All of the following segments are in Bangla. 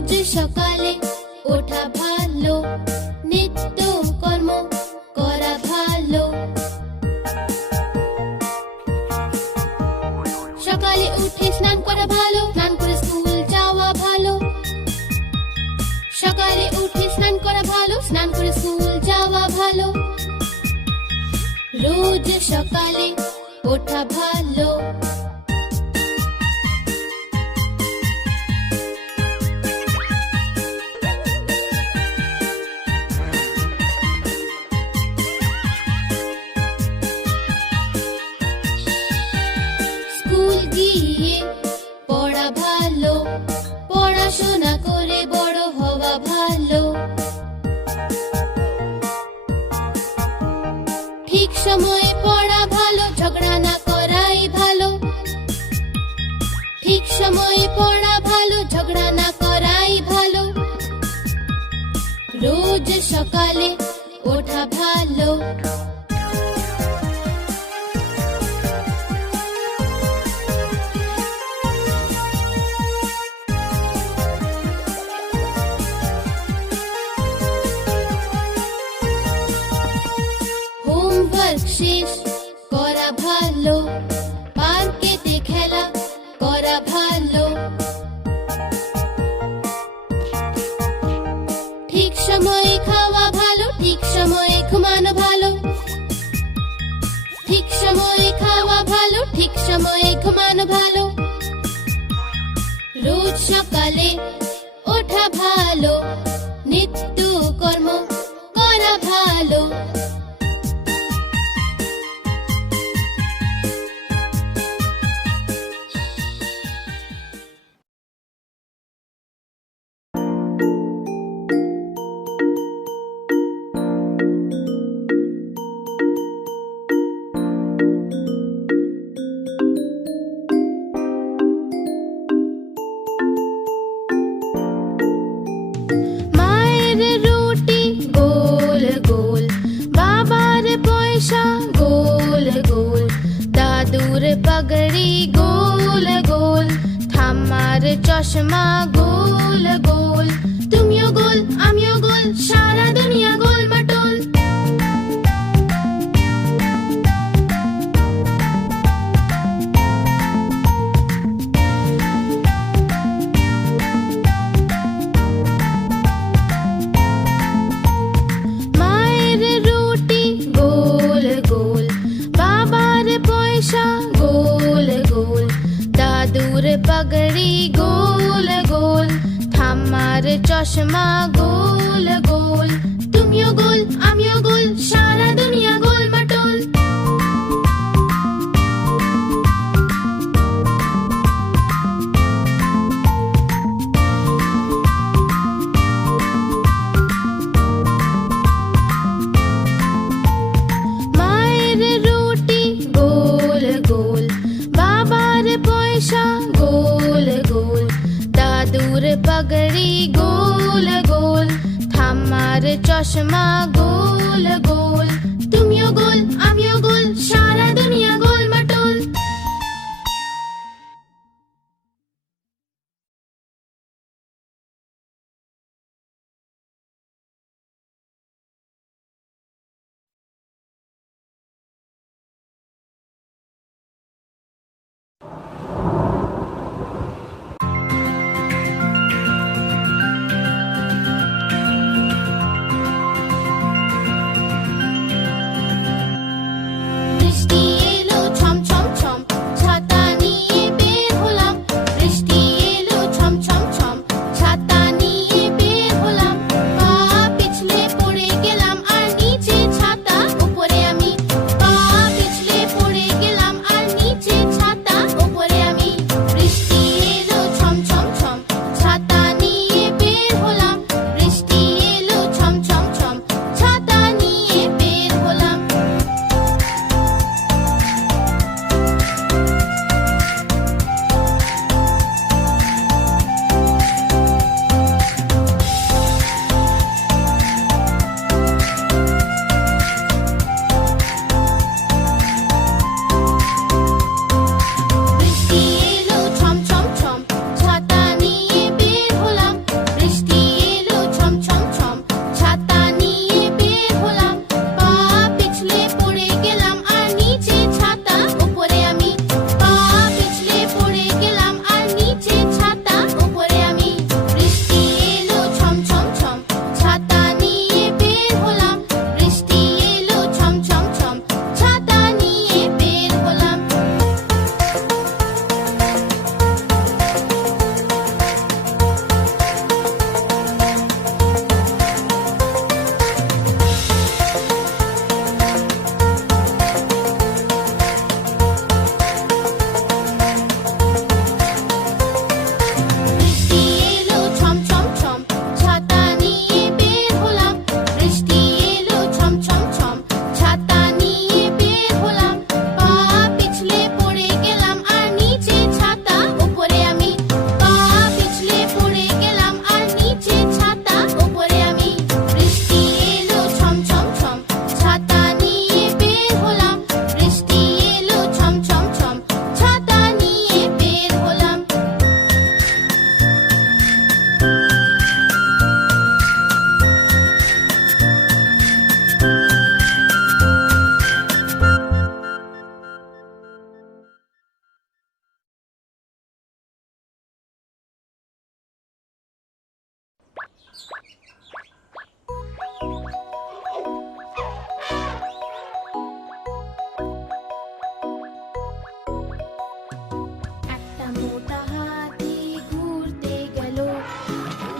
রোজ সকালে ওঠা ভালো, নিত্য কর্ম করা ভালো। সকালে উঠে স্নান করা ভালো, স্নান করে স্কুল যাওয়া ভালো। সকালে উঠে স্নান করা ভালো, স্নান করে স্কুল যাওয়া ভালো। রোজ সকালে ওঠা ভালো। স্কুল গিয়ে পড়া ভালো, পড়াশোনা করে বড় হওয়া ভালো। ঠিক সময়ে পড়া ভালো, ঝগড়া না করাই ভালো। ঠিক সময়ে পড়া ভালো, ঝগড়া না করাই ভালো। রোজ সকালে ওঠা ভালো। হোমওয়ার্ক শেষ করা ভালো, পার্কেতে খেলা করা ভালো। ঠিক সময়ে খাওয়া ভালো, ঠিক সময়ে ঘুমানো ভালো। ঠিক সময়ে খাওয়া ভালো, ঠিক সময়ে ঘুমানো ভালো। রোজ সকালে ওঠা ভালো, নিত্য কর্ম করা ভালো। মায়ের রুটি গোল গোল, বাবার পয়সা গোল গোল, দাদুর পাগড়ি গোল গোল, ঠাম্মার চশমা গোল গোল। তুমিও গোল আমিও গোল, সারা দুনিয়া গোল মটোল। মায়ের রুটি গোল গোল, বাবার পয়সা গোল গোল, দাদুর পাগড়ি গোল গোল, ঠাম্মার চশমা গোল গোল। তুমিও গোল আমিও গোল, সারা দুনিয়া গোল মটোল। মায়ের রুটি গোল গোল, বাবার পয়সা গোল গোল, দাদুর পাগড়ি গোল গোল, ঠাম্মার চশমা গোল গোল। তুমিও গোল আমিও গোল, সারা দুনিয়া গোল মটোল। একটা মোটা হাতি ঘুরতে গেল,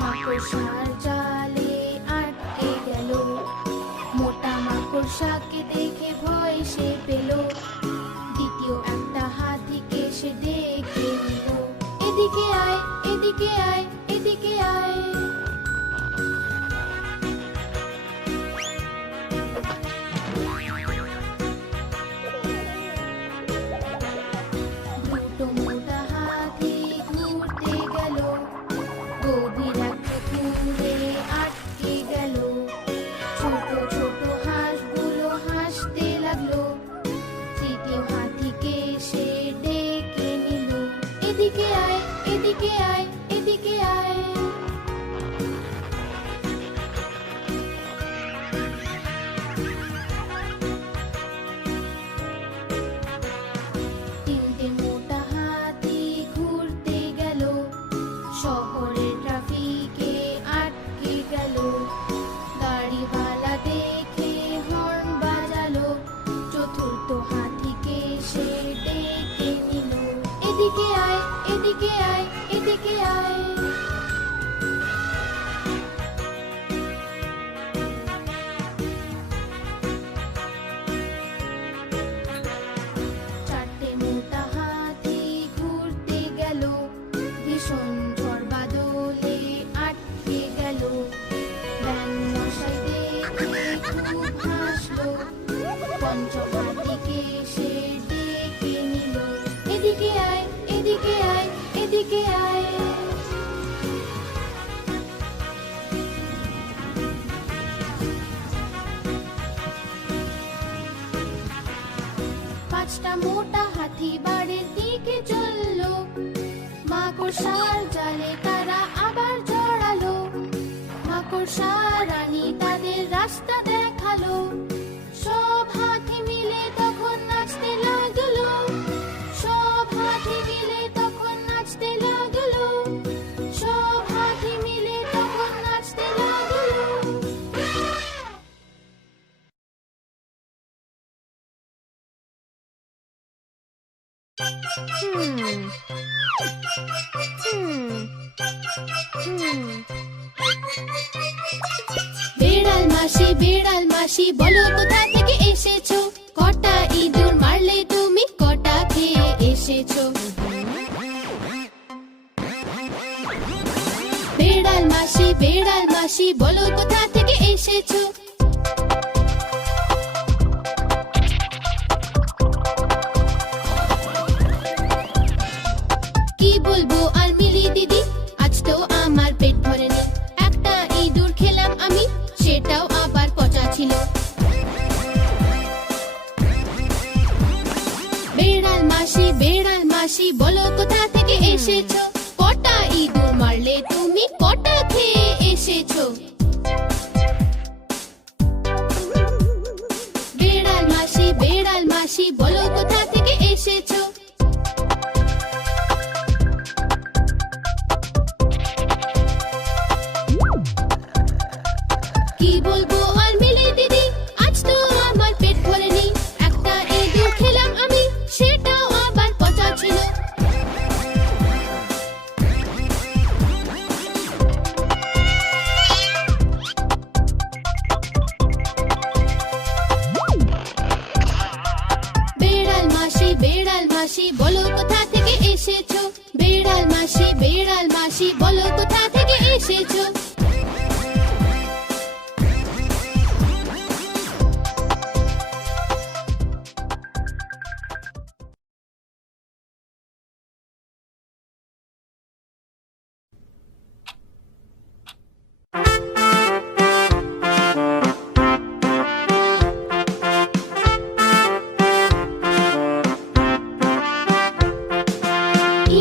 মাকড়সার জালে আটকে গেল। মোটা মাকড়সাকে দেখে ভয় সে পেল, দ্বিতীয় একটা হাতিকে সে ডেকে নিল। এদিকে আয়, এদিকে আয়, এদিকে আয়। দুটো মোটা হাতি ঘুরতে গেল, গভীর এক পুকুরে আটকে গেল। ছোট ছোট হাঁসগুলো হাসতে লাগলো, তৃতীয় হাতিকে সে ডেকে নিল। এদিকে আয়, এদিকে আয়, এদিকে আয়। তিনটে মোটা হাতি ঘুরতে গেল, শহরের ট্রাফিকে আটকে গেল। গাড়িওয়ালা দেখে হর্ন বাজালো, চতুর্থ হাতিকে সে ডেকে নিল। এদিকে আয়, এদিকে আয়, এদিকে আয়। চারটে মোটা হাতি ঘুরতে গেল, ভীষণ ঝড় বাদলে আটকে গেল। ব্যাঙ মশাই দেখে খুব হাসলো, পঞ্চম হাতিকে সে ডেকে নিল। এদিকে আয়, এদিকে আয়, এদিকে আয়। পাঁচটা মোটা হাতি বাড়ির দিকে চললো, মাকড়সার জালে তারা আবার জড়ালো। মাকড়সা রানী তাদের রাস্তা দেখালো, সব হাতি মিলে তখন নাচতে লাগলো। সব হাতি মিলে তখন নাচতে লাগলো। সব হাতি মিলে তখন নাচতে লাগলো। বেড়াল মাসি, বেড়াল মাসি, বলো কোথা থেকে এসেছো? কটা ইঁদুর মারলে তুমি, কটা খেয়ে এসেছো? বেড়াল মাসি, বেড়াল মাসি, বলো কোথা থেকে এসেছো? কি বলবো আর মিলি দিদি, আজ তো আমার পেট ভরেনি। একটা ইঁদুর খেলাম আমি, সেটাও আবার পচা ছিল। বেড়াল মাসি, বেড়াল মাসি, বলো কোথা থেকে এসেছো? কটা ইঁদুর মারলে তুমি, কটা খেয়ে এসেছো? বেড়াল মাসি, বেড়াল মাসি, বলো কোথা থেকে এসেছো? কি বলবো আর মিলি দিদি, আজ তো আমার পেট ভরেনি। একটা ইঁদুর খেলাম আমি, সেটাও আবার পচা ছিল। বেড়াল মাসি, বেড়াল মাসি, বলো কোথা থেকে এসেছো? বেড়াল মাসি, বেড়াল মাসি, বলো কোথা থেকে এসেছো?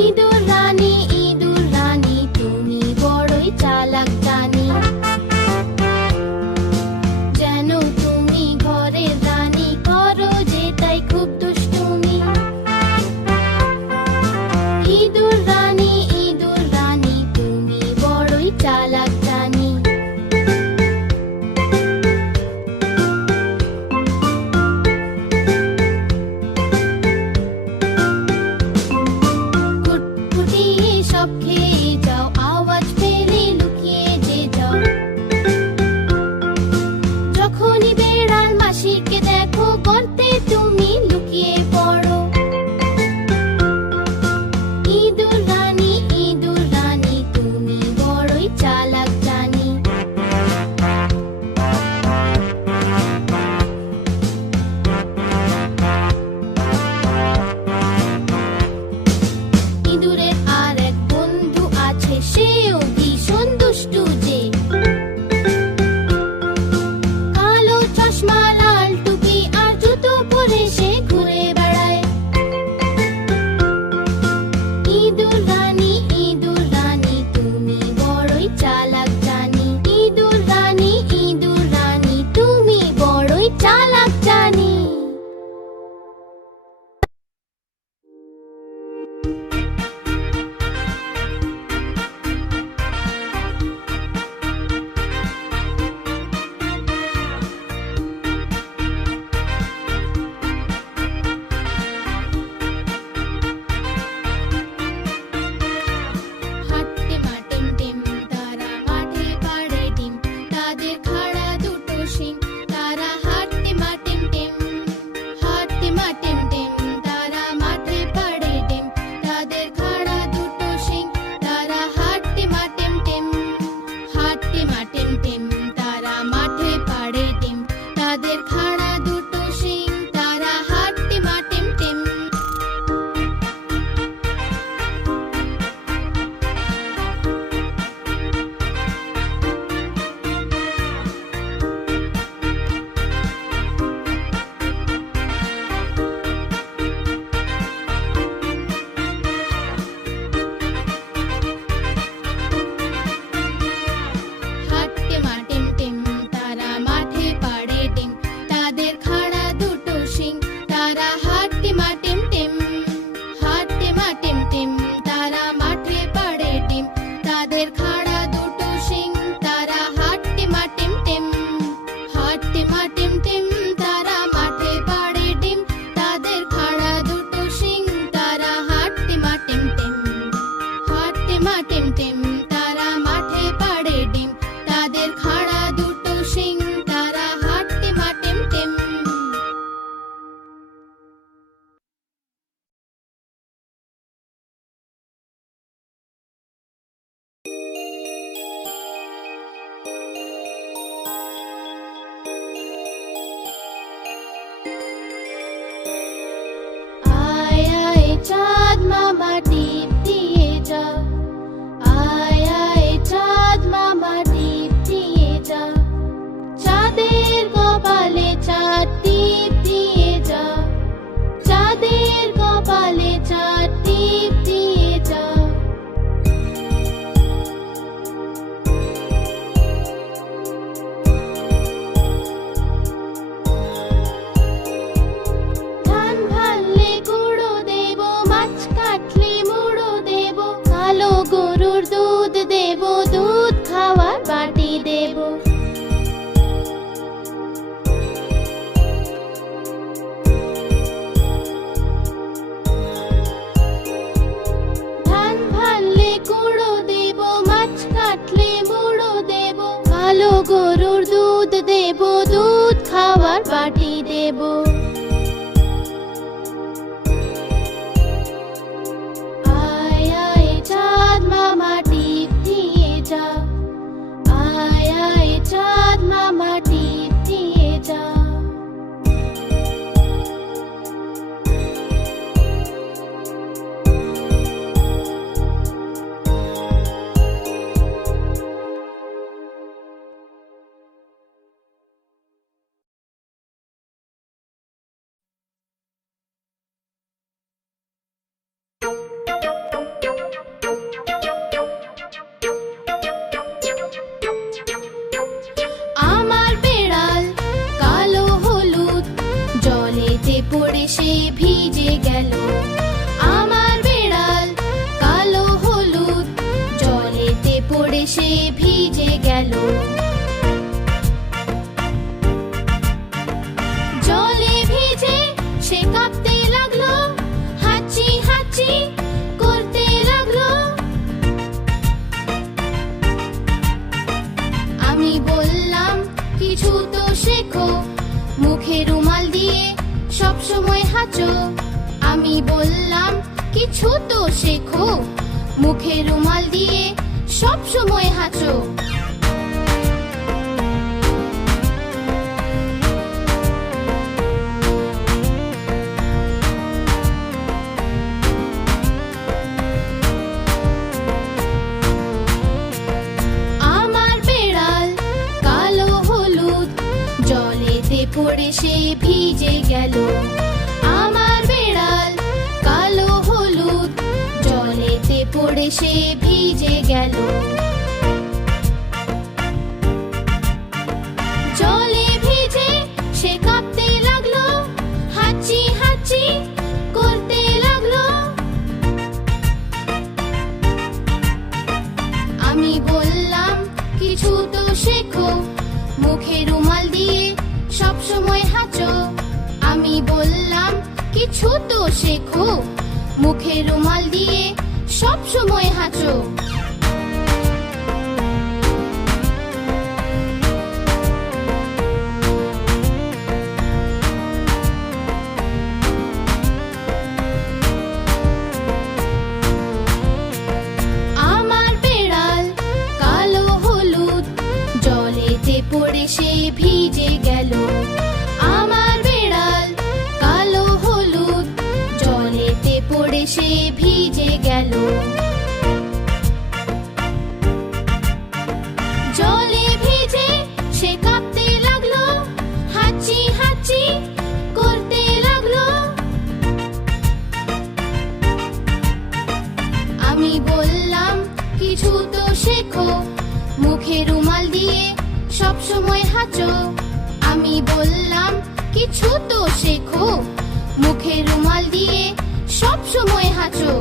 ইঁদুর রানী, তুমি বড়ই চালাক। তাদের খাড়া দুটো শিং, তারা হাঁটতে মা টিম টিম, হাঁটতে মা টিম টিম, তারা মাঠে পাড়ে ডিম। তাদের খাড়া দুটো শিং, তারা হাঁটতে মা টিম টিম, হাঁটতে মা টিম টিম, তারা মাঠে পাড়ে ডিম। তাদের খাড়া দুটো শিং, তারা হাঁটতে মা টিম টিম। আয় আয় চাঁদ মামা টিপ দিয়ে যা, আয় আয় চাঁদ মামা টিপ দিয়ে যা, চাঁদের কপালে চাঁদ টিপ দিয়ে যা, চাঁদের কপালে চাঁদ টিপ দিয়ে যা। ধান ভাললে গুঁড়ো দেব, মাছ কাটলে মুড়ো দেব, কালো গরুর দুধ দেব, দুধ খাওয়ার বাটি দেব। ধান ভাললে গুঁড়ো দেব, মাছ কাটলে মুড়ো দেব, কালো গরুর দুধ দেব, দুধ খাওয়ার বাটি দেব। আয় আয় চাঁদ মামা টিপ দিয়ে যা, আয় আয় চাঁদ মামা টিপ দিয়ে যা। আমার বেড়াল কালো হলুদ, জলেতে পড়ে সে ভিজে গেল। আমার বেড়াল কালো হলুদ, জলেতে পড়ে সে ভিজে গেল। জলে ভিজে সে কাঁপতে লাগলো, হাঁচি হাঁচি করতে লাগলো। আমি বললাম কিছু তো শেখো, মুখে রুমাল দিয়ে সব সময় হাঁচো। আমি বললাম কিছু তো শেখো, মুখে রুমাল দিয়ে সব সময় হাঁচো। আমার বেড়াল কালো হলুদ, জলেতে পড়ে সে ভিজে গেল। আমার বেড়াল কালো হলুদ, জলেতে পড়ে সে ভিজে গেল। জলে ভিজে সে কাঁপতে লাগলো, হাঁচি হাঁচি করতে লাগলো। আমি বললাম কিছু তো শেখো, মুখে রুমাল দিয়ে সব সময় হাঁচো। আমি বললাম কিছু তো শেখো, মুখে রুমাল দিয়ে সব সময় হাঁচো। আমার বেড়াল কালো হলুদ, জলেতে পড়ে সে ভিজে গেল। আমার বেড়াল কালো হলুদ, জলেতে পড়ে সে ভিজে গেল। জলে ভিজে সে কাঁপতে লাগলো, হাঁচি হাঁচি করতে লাগলো। আমি বললাম কিছু তো শেখো, মুখে রুমাল দিয়ে সব সময় হাঁচো। আমি বললাম কিছু তো শেখো, মুখে রুমাল দিয়ে সব সময় হাঁচো।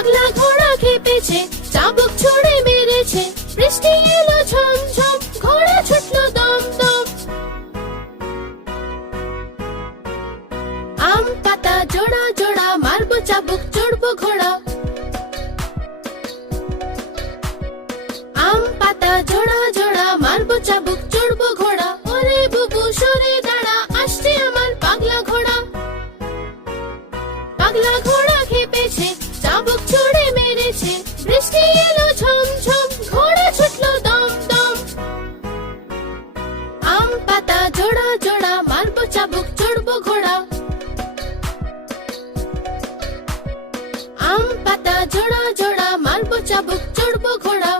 পাগলা ঘোড়া খেপেছে, চাবুক ছুঁড়ে মেরেছে, বৃষ্টি এলো ঝমঝম, ঘোড়া ছুটলো দমদম। আম পাতা জোড়া জোড়া, মারবো চাবুক চড়বো ঘোড়া। আম পাতা জোড়া জোড়া, মারবো চাবুক চড়বো ঘোড়া। ওরে বুবু সরে দাঁড়া, আসছে আমার পাগলা ঘোড়া। পাগলা ঘোড়া খেপেছে, চাবুক ছুঁড়ে মেরেছে, বৃষ্টি এলো ঝমঝম, ঘোড়া ছুটলো দমদম। আম পাতা জোড়া জোড়া, মারবো চাবুক চড়বো ঘোড়া। আম পাতা জোড়া জোড়া, মারবো চাবুক চড়বো ঘোড়া।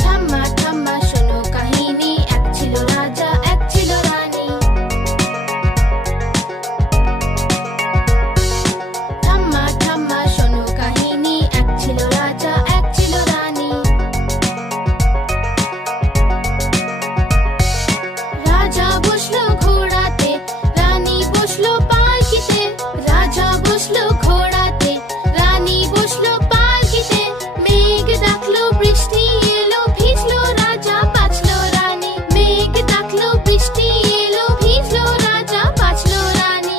ঠাম্মা ঠাম্মা শোনো কাহিনী, এক ছিল রাজা, এক ছিল রানী। ঠাম্মা ঠাম্মা শোনো কাহিনী, এক ছিল রাজা, এক ছিল রানী। রাজা বসলো ঘোড়াতে, রানী বসলো পালকিতে। রাজা বসলো ঘোড়াতে, রানী বসলো পালকিতে। মেঘ ডাকলো, বৃষ্টি এলো, ভিজলো রাজা, বাঁচলো রানী। মেঘ ডাকলো, বৃষ্টি এলো, ভিজলো রাজা, বাঁচলো রানী।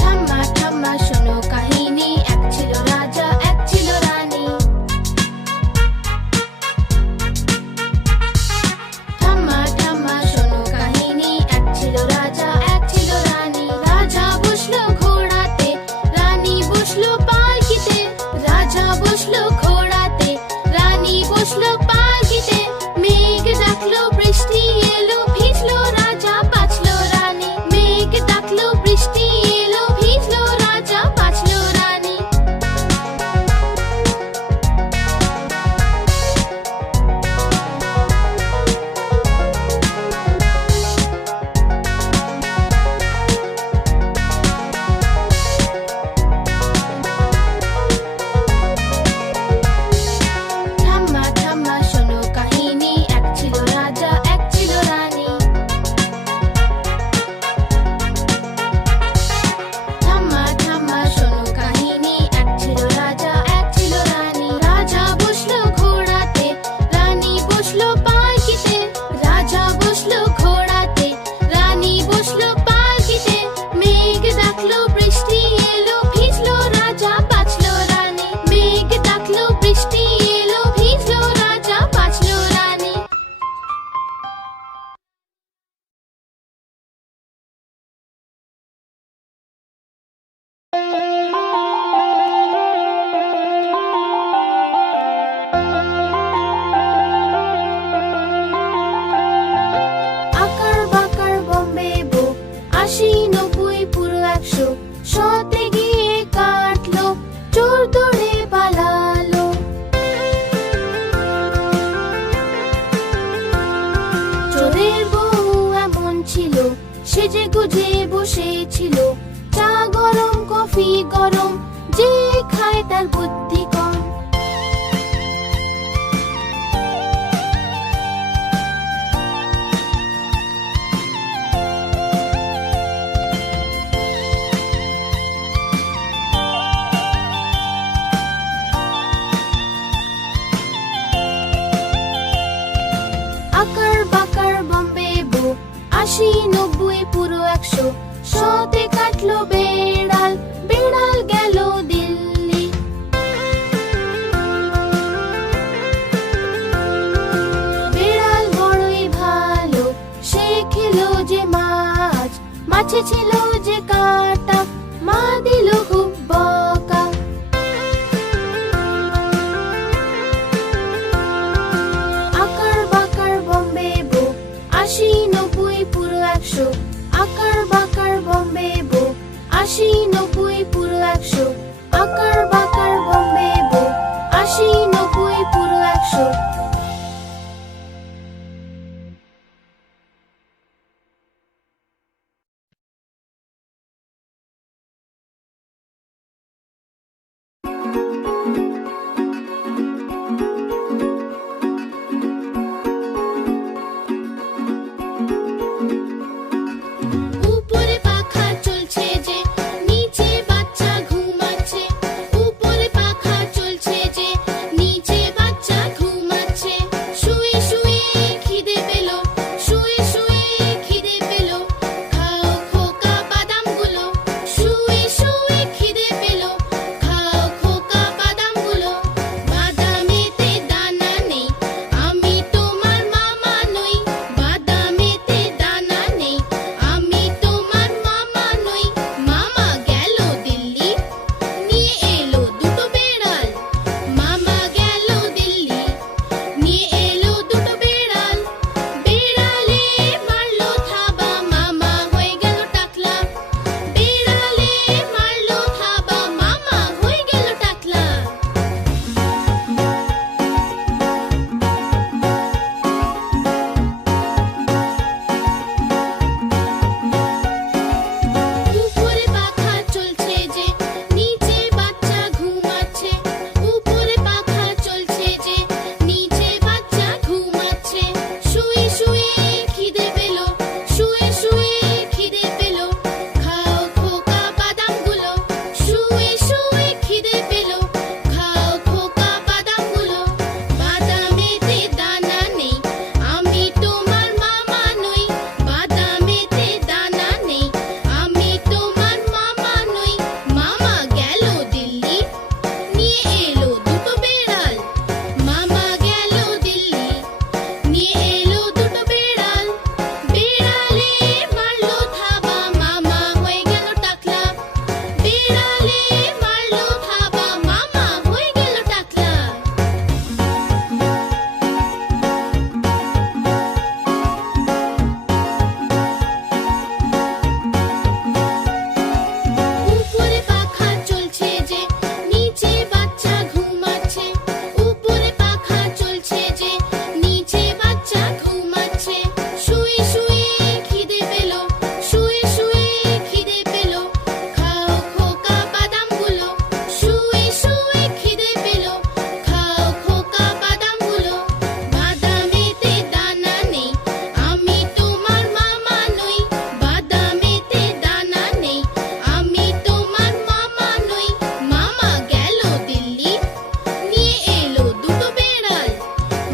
ঠাম্মা ঠাম্মা শোনো কাহিনী, এক ছিল রাজা, এক ছিল রানী। ঠাম্মা ঠাম্মা শোনো কাহিনী, এক ছিল রাজা, এক ছিল রানী। রাজা বসলো ঘোড়াতে, রানী বসলো পালকিতে। রাজা বসলো ঘোড়াতে, রানী বসলো পালকিতে। মেঘ ডাকলো, বৃষ্টি এলো, ভিজলো রাজা, বাঁচলো রানী। মেঘ ডাকলো, বৃষ্টি এলো, ভিজলো রাজা, বাঁচলো রানী। ঠাম্মা ঠাম্মা শোনো কাহিনী, এক ছিল রাজা, এক ছিল রানী। ঠাম্মা ঠাম্মা শোনো কাহিনী, এক ছিল রাজা, এক ছিল রানী। রাজা বসলো ঘোড়াতে, রানী বসলো পালকিতে। রাজা বসলো ঘোড়াতে, রানী বসলো পালকিতে। মেঘ ডাকলো, বৃষ্টি এলো, ভিজলো রাজা, বাঁচলো রানী। মেঘ ডাকলো, বৃষ্টি এলো, ভিজলো রাজা, বাঁচলো রানী। আকার বাকার বম্বে বো, ৮০ ৯০ পুরো ১০০। শতে গিয়ে কাটলো, চোর দৌড়ে পালালো। চোরের বউ এমন ছিল, সেজে গুজে বসেছিল। চা গরম, কফি গরম, যে খায় তার বুদ্ধি কম। আকার বাকার বম্বে বো, ৮০ ৯০ পুরো ১০০। শতে কাটলো বেড়াল, বেড়াল গেল দিল্লি। বেড়াল বড়ই মাছে ছিল যে কাটা, মা দিল খুব বকা। আকার বাকার বম্বে বুক, ৮০ ৯০ পুরো ১০০। আকার বাকার বম্বে বুক, ৮০ ৯০ পুরো ১০০। আকার বাকার বম্বে বুক, ৮০ ৯০ পুরো ১০০। উপরে পাখা চলছে যে, নিচে বাচ্চা ঘুমাচ্ছে। উপরে পাখা চলছে যে, নিচে বাচ্চা ঘুমাচ্ছে। শুয়ে শুয়ে খিদে পেল, শুয়ে শুয়ে খিদে পেল, খাও খোকা বাদামগুলো। শুয়ে শুয়ে খিদে পেল, খাও খোকা বাদামগুলো। বাদামেতে দানা নেই, আমি তোমার মামা নই। বাদামেতে দানা নেই, আমি তোমার মামা নই। মামা গেল দিল্লি, নিয়ে এলো দুটো বেড়াল। মামা গেল দিল্লি, নিয়ে এলো দুটো বেড়াল। বেড়ালে মারলো থাবা, মামা হয়ে গেল টাকলা। বেড়ালে মারলো থাবা, মামা হয়ে গেল টাকলা। উপরে পাখা চলছে যে, নিচে বাচ্চা ঘুমাচ্ছে। উপরে পাখা চলছে যে, নিচে বাচ্চা ঘুমাচ্ছে। শুয়ে শুয়ে খিদে পেল, শুয়ে শুয়ে খিদে পেল, খাও খোকা বাদামগুলো। শুয়ে শুয়ে খিদে পেল, খাও খোকা বাদামগুলো। বাদামেতে দানা নেই, আমি তোমার মামা নই। বাদামেতে দানা নেই, আমি তোমার মামা নই। মামা গেল দিল্লি, নিয়ে এলো দুটো বেড়াল। মামা গেল দিল্লি, নিয়ে এলো দুটো বেড়াল। বেড়ালে মারলো থাবা, মামা হয়ে গেল টাকলা। বেড়ালে মারলো থাবা, মামা হয়ে গেল টাকলা। উপরে পাখা চলছে যে, নিচে বাচ্চা ঘুমাচ্ছে। উপরে পাখা চলছে যে, নিচে বাচ্চা ঘুমাচ্ছে। শুয়ে শুয়ে খিদে পেল, শুয়ে শুয়ে খিদে পেল, খাও খোকা বাদামগুলো। শুয়ে শুয়ে খিদে পেল, খাও খোকা বাদামগুলো। বাদামেতে দানা নেই, আমি তোমার মামা নই। বাদামেতে দানা নেই, আমি তোমার মামা নই। মামা গেল দিল্লি, নিয়ে এলো দুটো বেড়াল।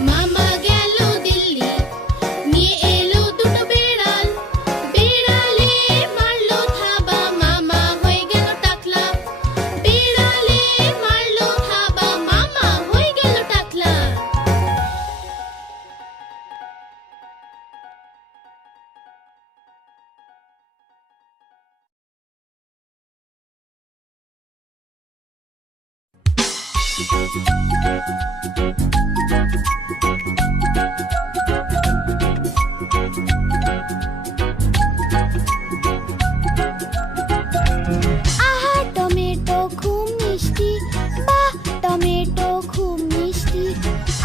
মামা গেল দিল্লি, নিয়ে এলো দুটো বেড়াল। বেড়ালে মারলো থাবা, মামা হয়ে গেল টাকলা। বেড়ালে মারলো থাবা, মামা হয়ে গেল টাকলা। আহা টমেটো খুব মিষ্টি, বাহ টমেটো খুব মিষ্টি।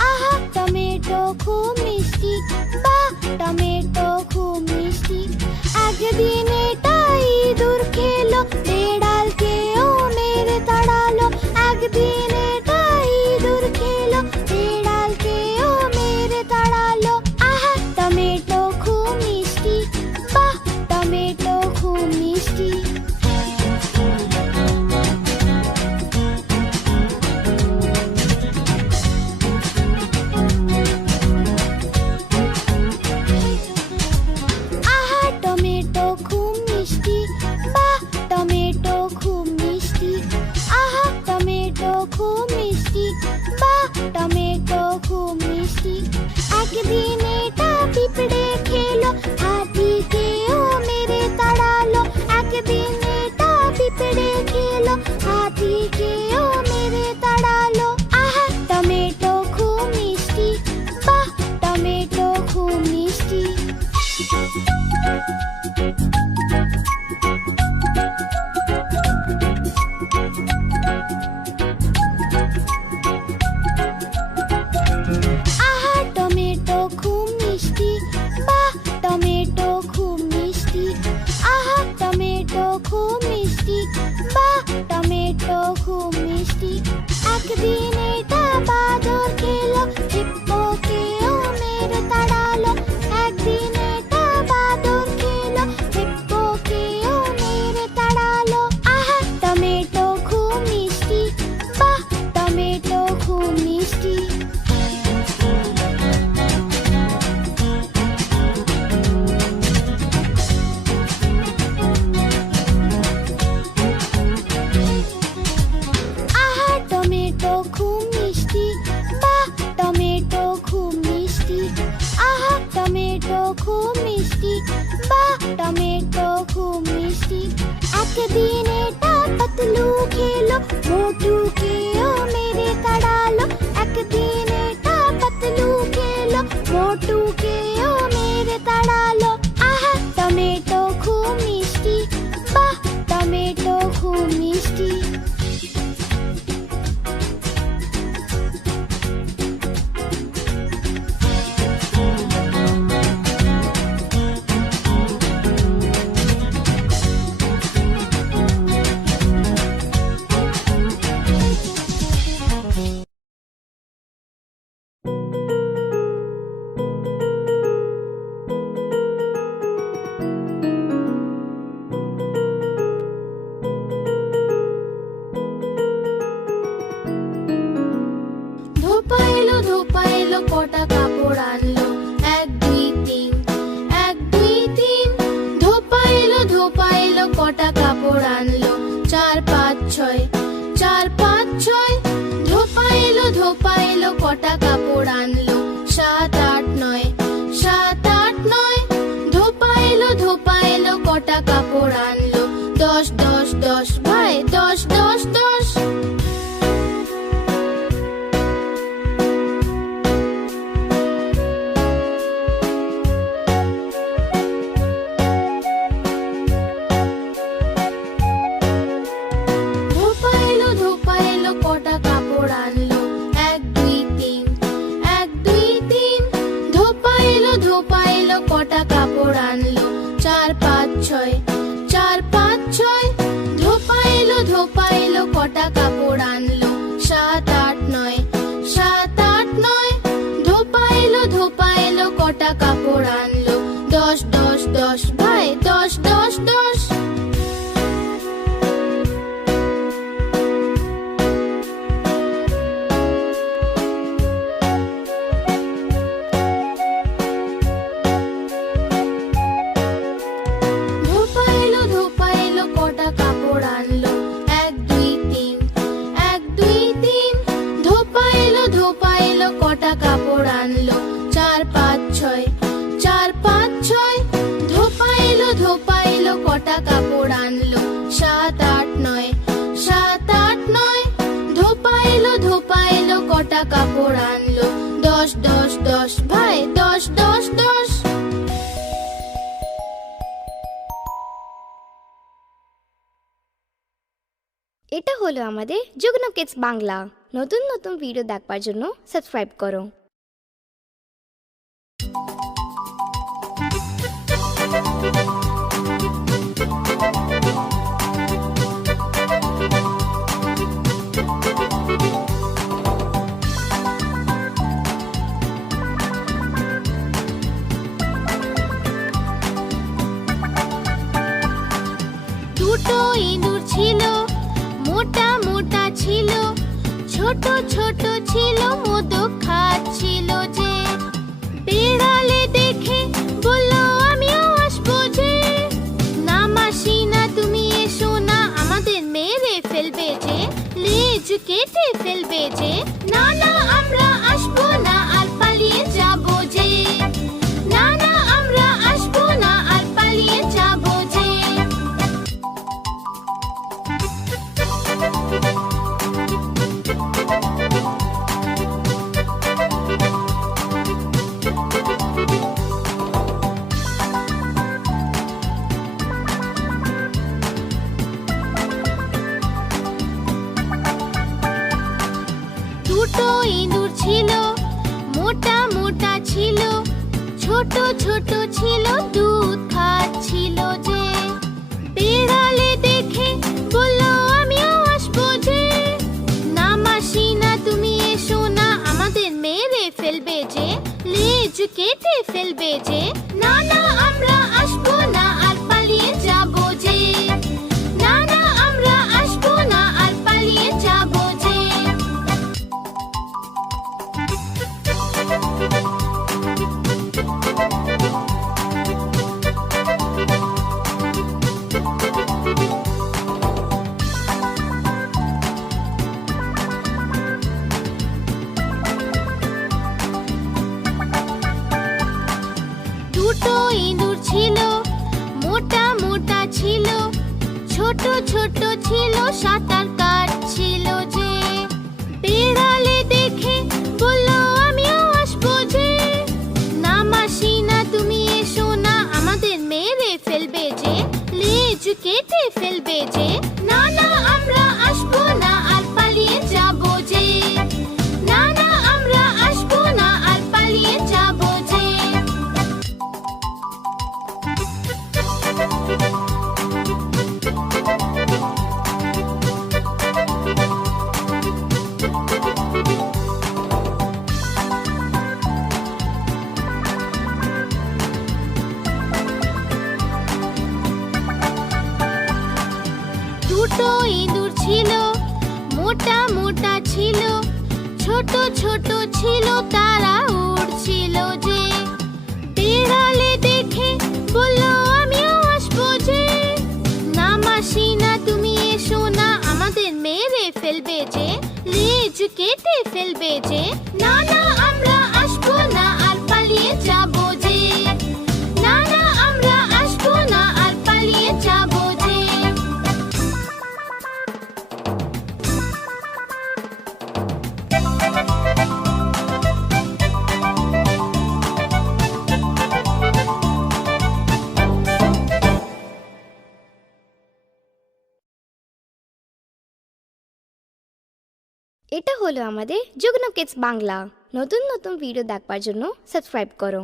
আহা টমেটো খুব মিষ্টি, বাহ টমেটো খুব মিষ্টি। একদিন এটা ইঁদুর খেলো, বেড়ালকেও মেরে তাড়ালো। একদিন এটা ইঁদুর খেলো, বেড়ালকেও মেরে আহা টমেটো খুব মিষ্টি, বাহ টমেটো খুব মিষ্টি। আহা টমেটো খুব মিষ্টি, বাহ টমেটো খুব মিষ্টি। একদিন এটা বাদর খেলো, হিপ্পোকেও মেরে তাড়ালো। একদিন এটা বাদর খেলো, হিপ্পোকেও মেরে তাড়ালো। আহা টমেটো খুব মিষ্টি, বাহ টমেটো খুব মিষ্টি। আহা টমেটো খুব মিষ্টি, বাহ টমেটো খুব মিষ্টি। আহা টমেটো খুব মিষ্টি, বাহ টমেটো খুব মিষ্টি। একদিন এটা পাতলু খেলো, মোটুকেও মেরে তাড়ালো। একদিন এটা পাতলু খেলো, মোটুকেও মেরে তাড়ালো। আহা টমেটো খুব মিষ্টি, বাহ টমেটো খুব মিষ্টি। ধোপা এলো ধোপা এলো, কটা কাপড় আনলো। এক দুই তিন, এক দুই তিন। ধোপা এলো কটা কাপড় আনলো। চার পাঁচ ছয়, চার পাঁচ ছয়। ধোপা এলো কটা কাপড় আনলো। সাত আট নয়, সাত আট নয়। ধোপা এলো কটা কাপড় আনলো। দশ দশ দশ ভাই, দশ দশ দশ। ধোপা এলো কটা কাপড় আনলো। এক দুই তিন, এক দুই তিন। ধোপা এলো কটা কাপড় আনলো। চার পাঁচ ছয়, চার পাঁচ ছয়। ধোপা এলো কটা কাপড় আনলো। সাত আট নয়, সাত আট নয়। ধোপা এলো কটা কাপড় আনলো। দশ দশ দশ ভাই, দশ দশ দশ। ধোপা এলো কটা কাপড় আনলো। এক দুই তিন, এক দুই তিন। ধোপা এলো কটা কাপড় আনলো। চার পাঁচ ছয়, চার পাঁচ ছয়। ধোপা এলো কটা কাপড় আনলো। সাত আট নয়, সাত আট নয়। ধোপা এলো কটা কাপড় আনলো। দশ দশ দশ ভাই, দশ দশ দশ। এটা হলো আমাদের যুগ্ন কিডস বাংলা। নতুন নতুন ভিডিও দেখবার জন্য সাবস্ক্রাইব করো। দুটো ইঁদুর ছিল, মোটা মোটা ছিল, ছোট ছোট ছিল, মোদক খাচ্ছিল যে। বেড়ালে দেখে বলল আমিও আসবো যে। না মাসি না, তুমি এসো না, আমাদের মেরে ফেলবে যে, লেজ কেটে ফেলবে যে। না না আমরা আসবো না, আর পালিয়ে যাবো যে। না না আমরা আসবো না, আর পালিয়ে যাবো যে। ছোট ছোট ছিল দুধ খাচ্ছিল যে বিড়ালে দেখে বলল আমিও আসবো যে না মাসি না তুমি এসো না আমাদের মেরে ফেলবে যে লেজ কেটে ফেলবে যে না না আমরা আসবো না আর পালিয়ে যাবো যে না না আমরা আসবো না আর পালিয়ে যাবো যে দুটো ইঁদুর ছিল মোটা মোটা ছিল ছোট ছোট ছিল সাঁতার কাটছিল যে বিড়ালে দেখে বলল আমিও আসবো যে না মাসি না তুমি এসো না আমাদের মেরে ফেলবে যে লেজ কেটে ফেলবে যে না না আমরা আসবো না আর পালিয়ে যাবো যে না না আমরা আসবো না আর পালিয়ে যাবো যে দুটো ইঁদুর ছিল মোটা মোটা ছিল ছোট ছোট ছিল তারা উড়ছিল যে বিড়ালে দেখে বলল আমিও আসবো যে না মাসি না তুমি এসো না আমাদের মেরে ফেলবে যে লেজ কেটে ফেলবে যে না না আমরা আসবো না আর পালিয়ে যাবো যে না না আমরা আসবো না আর পালিয়ে যাবো যে এটা হলো আমাদের যুগ্ন কিডস বাংলা। নতুন নতুন ভিডিও দেখবার জন্য সাবস্ক্রাইব করো।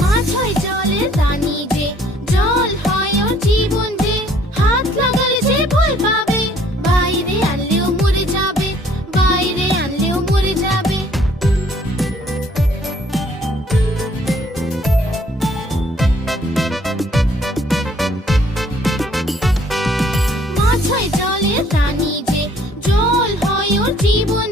মাছ হয় জলের রানী যে জল হয় ওর জীবন যে হাত লাগালে যে ভয় পাবে বাইরে আনলেও মরে যাবে বাইরে আনলেও মরে যাবে মাছ হয় জলের রানী যে জল হয় ওর জীবন